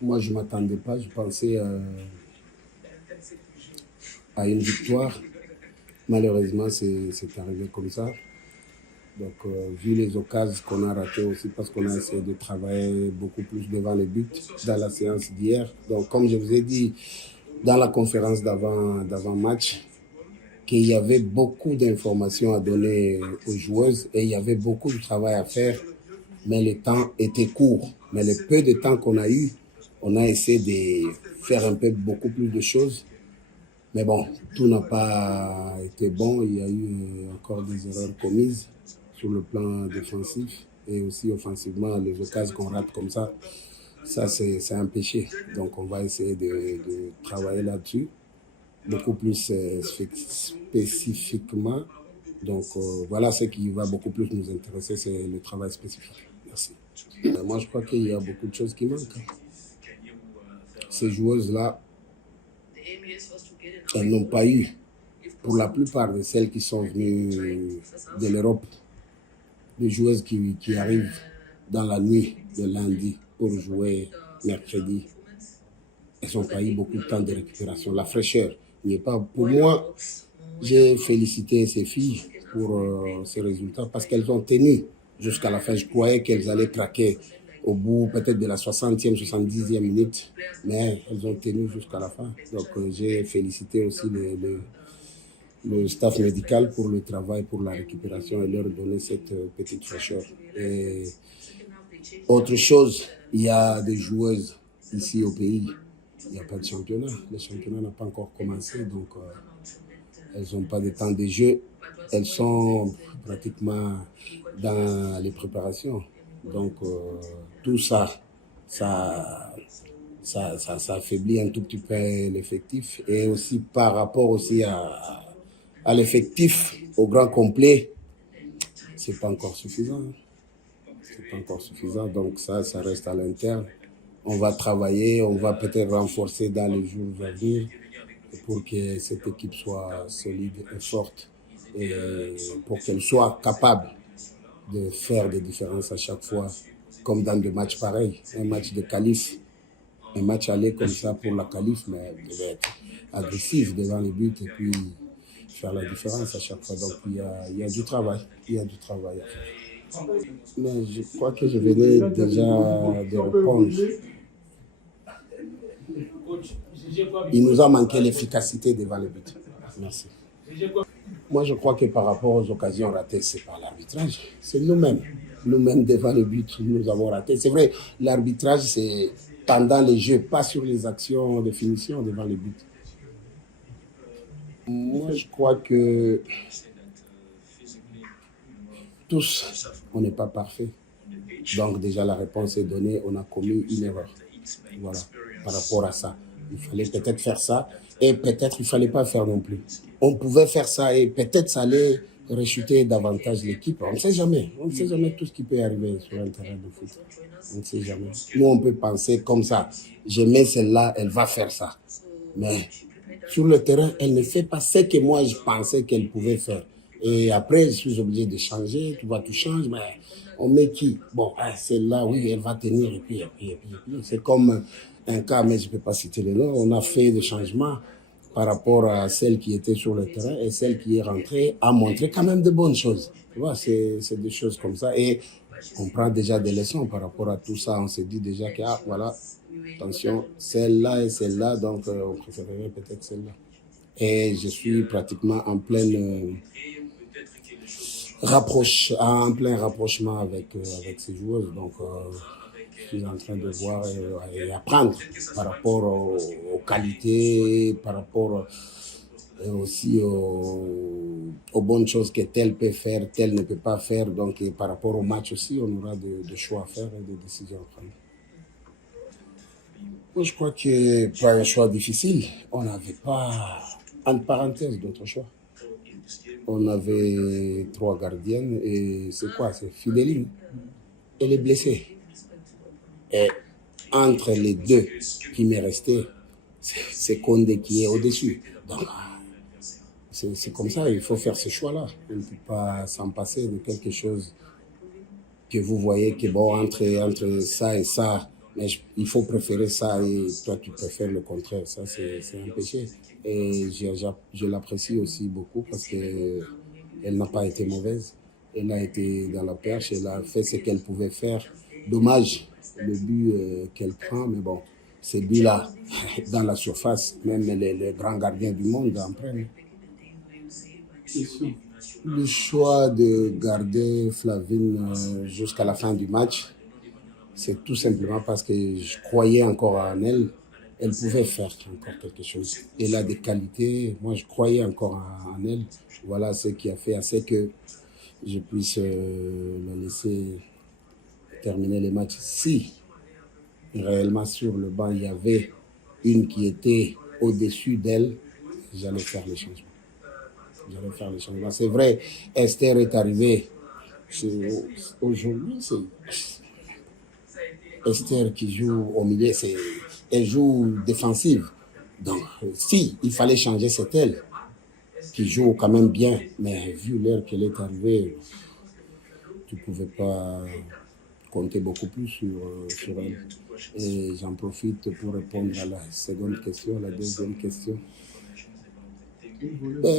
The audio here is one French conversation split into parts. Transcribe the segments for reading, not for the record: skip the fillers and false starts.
Moi, je ne m'attendais pas. Je pensais à une victoire. Malheureusement, c'est arrivé comme ça. Donc, vu les occasions qu'on a ratées aussi, parce qu'on a essayé de travailler beaucoup plus devant les buts dans la séance d'hier. Donc, comme je vous ai dit dans la conférence d'avant-match, qu'il y avait beaucoup d'informations à donner aux joueuses et il y avait beaucoup de travail à faire, mais le temps était court. Mais le peu de temps qu'on a eu, on a essayé de faire un peu beaucoup plus de choses. Mais bon, tout n'a pas été bon. Il y a eu encore des erreurs commises sur le plan défensif et aussi offensivement, les occasions qu'on rate comme ça c'est un péché. Donc on va essayer de travailler là-dessus, beaucoup plus spécifiquement. Donc voilà ce qui va beaucoup plus nous intéresser, c'est le travail spécifique. Merci. Moi je crois qu'il y a beaucoup de choses qui manquent. Ces joueuses-là, elles n'ont pas eu, pour la plupart de celles qui sont venues de l'Europe, des joueuses qui arrivent dans la nuit de lundi pour jouer mercredi. Elles n'ont pas eu beaucoup de temps de récupération. La fraîcheur n'y est pas. Pour moi, j'ai félicité ces filles pour ces résultats parce qu'elles ont tenu jusqu'à la fin. Je croyais qu'elles allaient craquer au bout peut-être de la 60e, 70e minute, mais elles ont tenu jusqu'à la fin. Donc j'ai félicité aussi le staff médical pour le travail, pour la récupération et leur donner cette petite fraîcheur. Et autre chose, il y a des joueuses ici au pays, il n'y a pas de championnat. Le championnat n'a pas encore commencé, donc elles n'ont pas de temps de jeu. Elles sont pratiquement dans les préparations. Donc tout ça affaiblit un tout petit peu l'effectif. Et aussi par rapport aussi à l'effectif au grand complet, c'est pas encore suffisant. C'est pas encore suffisant, donc ça reste à l'interne. On va travailler, on va peut-être renforcer dans les jours à venir pour que cette équipe soit solide et forte et pour qu'elle soit capable de faire des différences à chaque fois, comme dans des matchs pareils. Un match de qualif, un match aller comme ça pour la qualif, mais il devait être agressif devant les buts et puis faire la différence à chaque fois. Donc il y a du travail, il y a du travail à faire. Mais je crois que je venais déjà de répondre. Il nous a manqué l'efficacité devant les buts. Merci. Moi, je crois que par rapport aux occasions ratées, c'est pas l'arbitrage, c'est nous-mêmes. Nous-mêmes, devant le but, nous avons raté. C'est vrai, l'arbitrage, c'est pendant les jeux, pas sur les actions de finition devant le but. Moi, je crois que tous, on n'est pas parfait. Donc déjà, la réponse est donnée, on a commis une erreur. Voilà, par rapport à ça. Il fallait peut-être faire ça et peut-être il ne fallait pas faire non plus. On pouvait faire ça et peut-être ça allait rechuter davantage l'équipe. On ne sait jamais. On ne sait jamais tout ce qui peut arriver sur un terrain de foot. On ne sait jamais. Nous, on peut penser comme ça. Je mets celle-là, elle va faire ça. Mais sur le terrain, elle ne fait pas ce que moi, je pensais qu'elle pouvait faire. Et après, je suis obligé de changer. Tu vois, tu changes, mais on met qui? Bon, celle-là, oui, elle va tenir. Et puis. C'est comme un cas, mais je ne peux pas citer le nom. On a fait des changements par rapport à celle qui était sur le terrain et celle qui est rentrée a montré quand même de bonnes choses. Tu vois, c'est des choses comme ça. Et on prend déjà des leçons par rapport à tout ça. On s'est dit déjà que, voilà, attention, celle-là et celle-là, donc on préférerait peut-être celle-là. Et je suis pratiquement en plein rapprochement avec ces joueuses. Donc, je suis en train de voir et apprendre par rapport aux qualités, par rapport aussi aux bonnes choses que tel peut faire, tel ne peut pas faire. Donc, par rapport au match aussi, on aura des choix à faire et des décisions à prendre. Moi, je crois que pas un choix difficile. On n'avait pas, entre parenthèses, d'autres choix. On avait 3 gardiennes et c'est quoi? C'est Fidéline. Elle est blessée. Et entre les deux qui m'est resté, c'est Condé qui est au-dessus. Donc, c'est comme ça, il faut faire ce choix-là. On ne peut pas s'en passer de quelque chose que vous voyez que bon, entre ça et ça, Mais il faut préférer ça et toi, tu préfères le contraire. Ça, c'est un péché. Et je l'apprécie aussi beaucoup parce qu'elle n'a pas été mauvaise. Elle a été dans la perche, elle a fait ce qu'elle pouvait faire. Dommage le but qu'elle prend, mais bon, ces buts-là, dans la surface, même les grands gardiens du monde en prennent. Le choix de garder Flavine jusqu'à la fin du match, c'est tout simplement parce que je croyais encore en elle. Elle pouvait faire encore quelque chose. Elle a des qualités. Moi, je croyais encore en elle. Voilà ce qui a fait assez que je puisse la laisser terminer les matchs. Si réellement sur le banc, il y avait une qui était au-dessus d'elle, j'allais faire les changements. C'est vrai, Esther est arrivée. Aujourd'hui, c'est Esther qui joue au milieu, elle joue défensive. Donc, si il fallait changer, c'est elle qui joue quand même bien. Mais vu l'heure qu'elle est arrivée, tu ne pouvais pas compter beaucoup plus sur elle. Et j'en profite pour répondre à la seconde question, la deuxième question.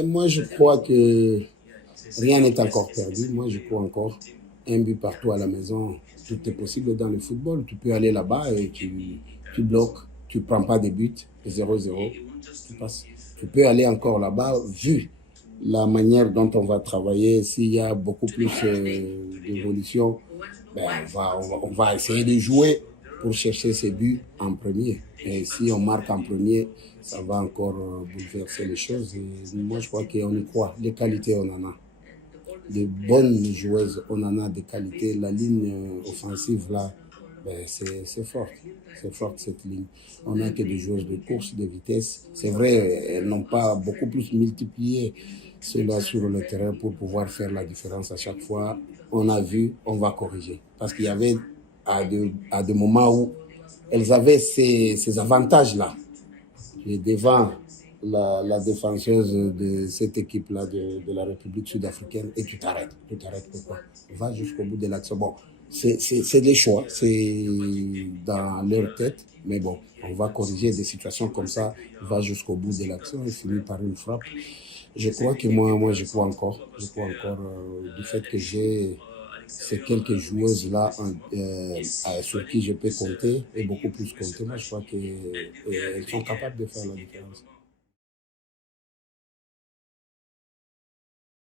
Moi, je crois que rien n'est encore perdu. Moi, je crois encore un but partout à la maison. Tout est possible dans le football. Tu peux aller là-bas et tu bloques. Tu ne prends pas de buts. 0-0. Tu passes. Tu peux aller encore là-bas. Vu la manière dont on va travailler, s'il y a beaucoup plus d'évolution, on va essayer de jouer pour chercher ces buts en premier. Et si on marque en premier, ça va encore bouleverser les choses. Et moi, je crois qu'on y croit. Les qualités, on en a. De bonnes joueuses, on en a des qualités. La ligne offensive, là, c'est fort. C'est fort, cette ligne. On n'a que des joueuses de course, de vitesse. C'est vrai, elles n'ont pas beaucoup plus multiplié cela sur le terrain pour pouvoir faire la différence à chaque fois. On a vu, on va corriger. Parce qu'il y avait à des moments où elles avaient ces avantages-là. Et devant la défenseuse de cette équipe-là de la République sud-africaine, et tu t'arrêtes. Tu t'arrêtes pourquoi? Va jusqu'au bout de l'action. Bon, c'est des choix, c'est dans leur tête, mais bon, on va corriger des situations comme ça, va jusqu'au bout de l'action et finit par une frappe. Je crois que moi je crois encore du fait que j'ai ces quelques joueuses-là sur qui je peux compter et beaucoup plus compter. Moi, je crois qu'elles sont capables de faire la différence.